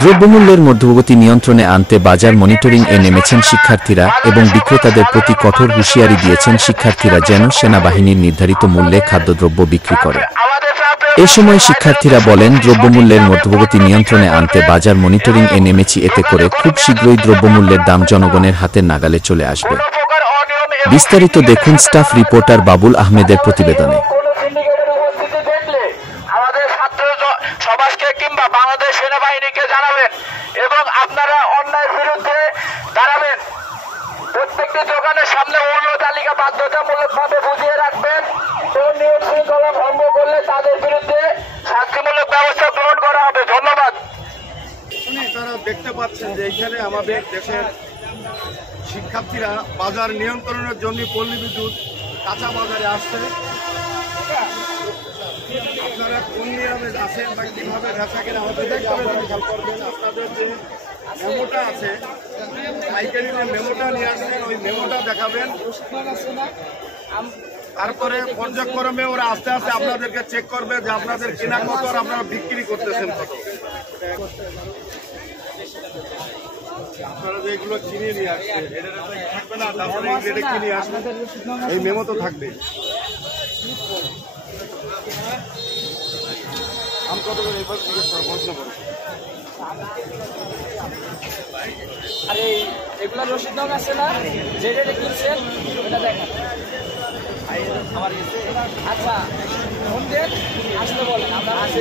দ্রব্যমূল্যের মধ্যবর্তী নিয়ন্ত্রণে আনতে বাজার মনিটরিং এ নেমেছেন শিক্ষার্থীরা এবং বিক্রেতাদের প্রতি কঠোর হুঁশিয়ারি দিয়েছেন শিক্ষার্থীরা যেন সেনাবাহিনীর নির্ধারিত মূল্যে খাদ্যদ্রব্য বিক্রি করে। এ সময় শিক্ষার্থীরা বলেন, দ্রব্যমূল্যের মধ্যবর্তী নিয়ন্ত্রণে আনতে বাজার মনিটরিং এ নেমেছি, এতে করে খুব শীঘ্রই দ্রব্যমূল্যের দাম জনগণের হাতের নাগালে চলে আসবে। বিস্তারিত দেখুন স্টাফ রিপোর্টার বাবুল আহমেদের প্রতিবেদনে। সমাজকে কিংবা বাংলাদেশ সেনাবাহিনীকে জানাবেন এবং আপনারা অন্যায়ের বিরুদ্ধে দাঁড়াবেন। প্রত্যেকটি দোকানের সামনে মূল্য তালিকা বাধ্যতামূলকভাবে বুঝিয়ে রাখবেন। কোন নিয়ম শৃঙ্খলা ভঙ্গ করলে তাদের বিরুদ্ধে শাস্তিমূলক ব্যবস্থা গ্রহণ করা হবে। ধন্যবাদ। তারা দেখতে পাচ্ছেন যে এখানে আমাদের দেশের শিক্ষার্থীরা বাজার নিয়ন্ত্রণের জন্য পল্লী বিদ্যুৎ কাঁচা বাজারে আসছে। আপনারা কোন নিয়মে আছেন বা কীভাবে বেচাকেনা আমাদের খেয়াল করবেন। আপনাদের যে মেমোটা আছে, পাইকারি যে মেমোটা নিয়ে আসছেন, ওই মেমোটা দেখাবেন। তারপরে পর্যায়ক্রমে ওরা আস্তে আস্তে আপনাদেরকে চেক করবে যে আপনাদের কেনা কত আর আপনারা বিক্রি করতেছেন কত। আপনারা যে এগুলো কিনে নিয়ে আসছেন এটা থাকবে না, তারপরে এটা কিনে আসবেন, এই মেমো তো থাকবে। আমি কত করে এবার প্রশ্ন করি। আরে এগুলা রসিদ নাম আছে না, যে রেটে কিনছেন ওটা দেখেন আমার কাছে। আচ্ছা ফোন দেন, আসলে বলেন আমরা আজকে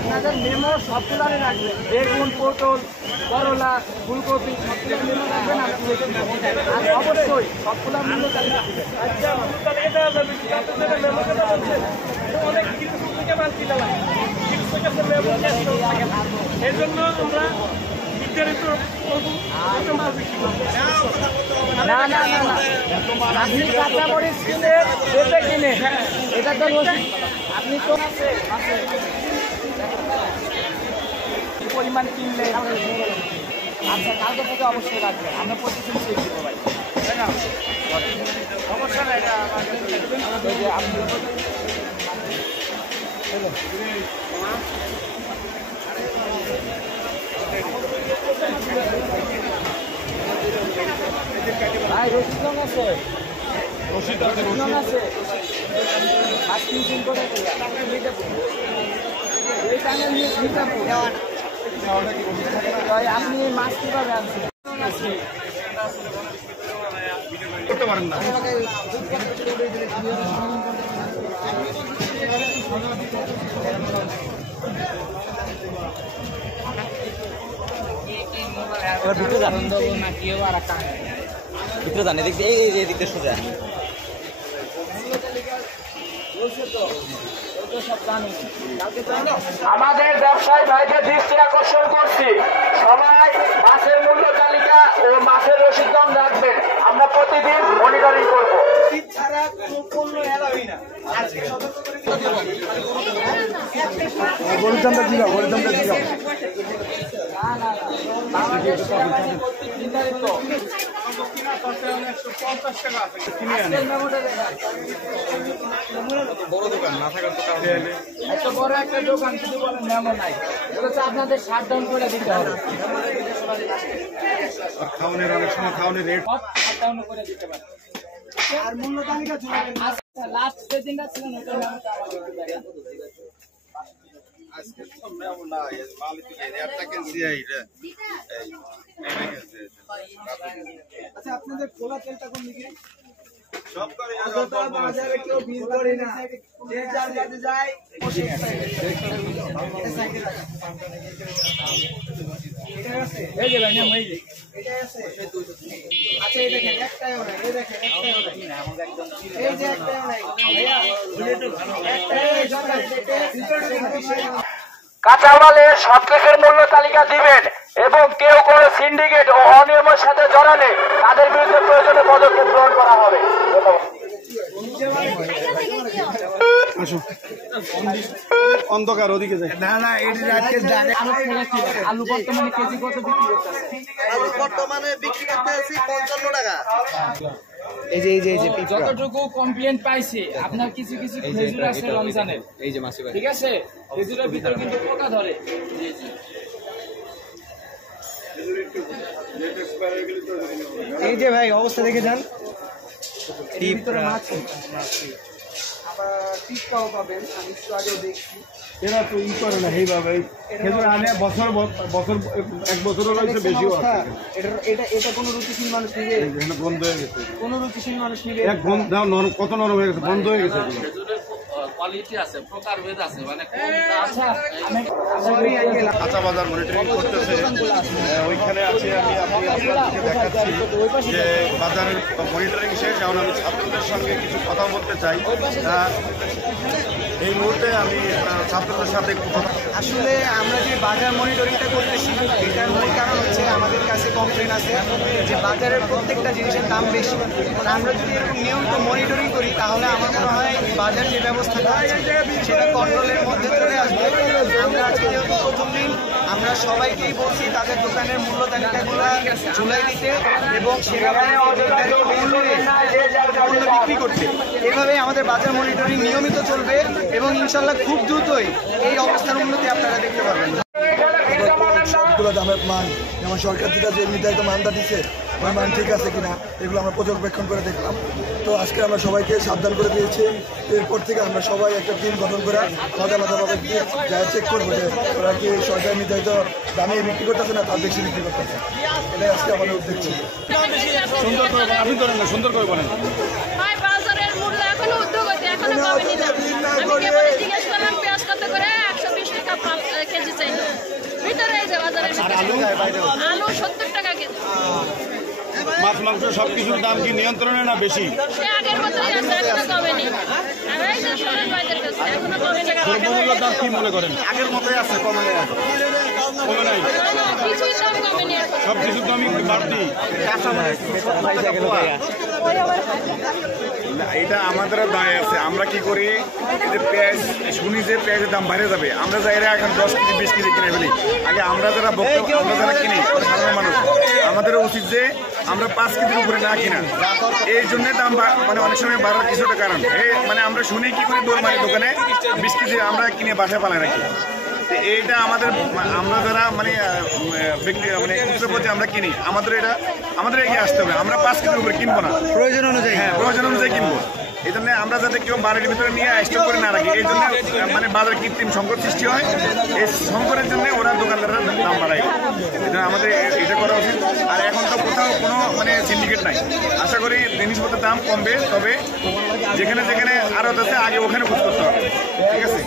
আপনাদের মেমো সবগুলো রাখবেন। বেগুন, পটল, করলা, ফুলকপি সবগুলো মেমো রাখবেন। আর অবশ্যই সবগুলো মূল্য তালিকা দিবেন। এর জন্য আমরা নির্ধারিত না না না না, আপনি কাঁচামরিচ কিনে পেঁপে কিনে এটা তো আপনি তো পরিমাণ কিনলে আচ্ছা কালকে থেকে অবশ্যই রাখবেন। আমরা প্রতিদিন চেক দিব ভাই, তাই না? সমস্যা না, এটা আপনি ভাই রসিদ রং আছে, রসিদ রং আছে। আজ 3 করে আপনি মাছ কিভাবে আনছেন করতে পারেন না। ভিতরে জানে দেখছি এই দিকটা সোজা আমাদের ব্যবসায়ী ভাইকে দৃষ্টি আকর্ষণ করছি, সবাই মাছের মূল্য তালিকা ও মাছের রসিদ দাম রাখবেন। আমরা প্রতিদিন মনিটরিং করবো। বড় দোকান না থাকার তো কারণে এত বড় একটা দোকান শুধু বলেন মেমো নাই, এটা তো আপনাদের শাটডাউন করে দিতে হবে। খাওয়ানোর অনেক সময় খাওয়ানোর রেট শাটডাউন করে দিতে পারে। আর মূল্য তালিকা আচ্ছা লাস্ট যে দিনটা ছিলেন ওটা মেমোটা আজকে তো মেমো না, মালিক এটা কেনছি এইটা এই আচ্ছা আপনাদের খোলা তেলটা কোন দিকে? বাজারে কেউ বিল করে না, যে যার কাছে যায় বসে এই যে ভাই নাম এই যে এটা আছে। আচ্ছা এই দেখেন একটাও নাই, এই দেখেন একটাও নাই, এই যে একটাও নাই ভাইয়া, একটাই জমা কাঁচামালের সবশেষের মূল্য তালিকা দিবেন এবং কেউ কোনো সিন্ডিকেট ও অনিয়মের সাথে জড়ালে তাদের বিরুদ্ধে প্রয়োজনীয় পদক্ষেপ গ্রহণ করা হবে। অন্ধকার ওদিকে যায়। না না এটি আজকে জানে আলু বর্তমানে কেজি কত বিক্রি করতেছে? আলু বর্তমানে বিক্রি করতে আছি 55 টাকা। এই যে যতটুকু কমপ্লেন পাইছি আপনার কিছু কিছু খেজুর আছে রমজানের, এই যে মাসি ভাই, ঠিক আছে, খেজুরের ভিতর কিন্তু পোকা ধরে। এই যে ভাই অবস্থা দেখে যান, এর ভিতরে মাছ আবার টিক্কাও পাবেন, আমি একটু আগেও দেখছি। এরা তো ই করে না এইভাবে, খেজুর আনে বছর বছর 1 বছরের হয়েছে বেশি এটা কোনো রুচিশীল মানুষ নিবে, বন্ধ হয়ে গেছে। কোনো রুচিশীল মানুষ নিবে এক নরম, কত নরম হয়ে গেছে, বন্ধ হয়ে গেছে। কোয়ালিটি আছে, প্রকারভেদ আছে, মানে আচ্ছা সরি আঙ্কেল, কাঁচা বাজার মনিটরিং করতেছে, ওইখানে আছে। আমি আপনাদেরকে দেখাচ্ছি যে বাজারের মনিটরিং শেষ। এখন আমি ছাত্রদের সঙ্গে কিছু কথা বলতে চাই। এই মুহূর্তে আমি ছাত্রদের সাথে আসলে আমরা যে বাজার মনিটরিংটা করতেছি এটার মূল কারণ হচ্ছে আমাদের কাছে কমপ্লেন আছে যে বাজারের প্রত্যেকটা জিনিসের দাম বেশি। আমরা যদি এরকম নিয়মিত মনিটরিং করি তাহলে আমাদের হয় বাজার যে ব্যবস্থাটা আছে সেটা কন্ট্রোলের মধ্যে চলে আসবে। আমরা আজকে যেহেতু প্রথম দিন, আমরা সবাইকেই বলছি তাদের দোকানের মূল্য তালিকাগুলো ঝুলাই দিতে এবং সেখানে মূল্য বিক্রি করতে। এভাবে আমাদের বাজার মনিটরিং নিয়মিত চলবে এবং ইনশাল্লাহ খুব দ্রুতই এই অবস্থার উন্নতি আপনারা দেখতে পারবেন। সবগুলো দামের মান যেমন সরকার থেকে যে নির্ধারিত মানটা দিচ্ছে ওই মান ঠিক আছে কিনা এগুলো আমরা পর্যবেক্ষণ করে দেখলাম। তো আজকে আমরা সবাইকে সাবধান করে দিয়েছি। এরপর থেকে আমরা সবাই একটা টিম গঠন করে আলাদা আলাদাভাবে গিয়ে যা চেক করবো যে ওরা কি সরকার নির্ধারিত দামে বিক্রি করতেছে না তার বেশি বিক্রি করতেছে। এটাই আজকে আমাদের উদ্যোগ ছিল। সুন্দর করে আপনি করেন না, সুন্দর করে বলেন। বাজারের মূল্য এখনো উদ্যোগতি, এখনো কমেনি না। আমি কেবল জিজ্ঞেস করলাম পেঁয়াজ কত করে, 120 টাকা কেজি চাইলো। ভিতরে এই যে বাজারের আলু 70 টাকা কেজি। মাছ মাংস সবকিছুর দাম কি নিয়ন্ত্রণে না বেশি? সে আগের মতোই আছে, এখনো কমেনি। আর এই যে সরের বাজার কাছে এখনো কমেনি। দ্রব্যমূল্যের দাম কি মনে করেন? আগের মতোই আছে, কমে নাই? কিছুই দাম কমেনি, সব কিছুর দামই বাড়তি। এটা আমাদের দায় আছে। আমরা কি করি যে পেঁয়াজ শুনি যে পেঁয়াজের দাম বাইরে যাবে, আমরা যাই এখন 10 কেজি 20 কেজি কিনে ফেলি। আগে আমরা যারা আমরা যারা কিনি সাধারণ মানুষ, আমাদের উচিত যে আমরা 5 কেজির উপরে না কিনা। এই জন্য দাম মানে অনেক সময় বাড়ার কিছুটা কারণ মানে আমরা শুনি কি করি দোরমারি দোকানে 20 কেজি আমরা কিনে বাসায় পালাই রাখি। এইটা আমাদের আমরা যারা মানে ব্যক্তি মানে খুচরো পর্যায়ে আমরা কিনি, আমাদের এগিয়ে আসতে হবে। আমরা 5 কেজির উপরে কিনবো না, প্রয়োজন অনুযায়ী। হ্যাঁ, প্রয়োজন অনুযায়ী কিনবো। এই জন্য আমরা যাতে কেউ বাড়ির ভিতরে নিয়ে স্টক করে না রাখি, এই জন্য মানে বাজারে কৃত্রিম সংকট সৃষ্টি হয়। এই সংকটের জন্য ওরা দোকানদাররা দাম বাড়ায়। এই জন্য আমাদের এটা করা উচিত। আর এখন তো কোথাও কোনো মানে সিন্ডিকেট নাই। আশা করি জিনিসপত্রের দাম কমবে, তবে যেখানে যেখানে আড়ত আছে আগে ওখানে খোঁজ করতে হবে। ঠিক আছে।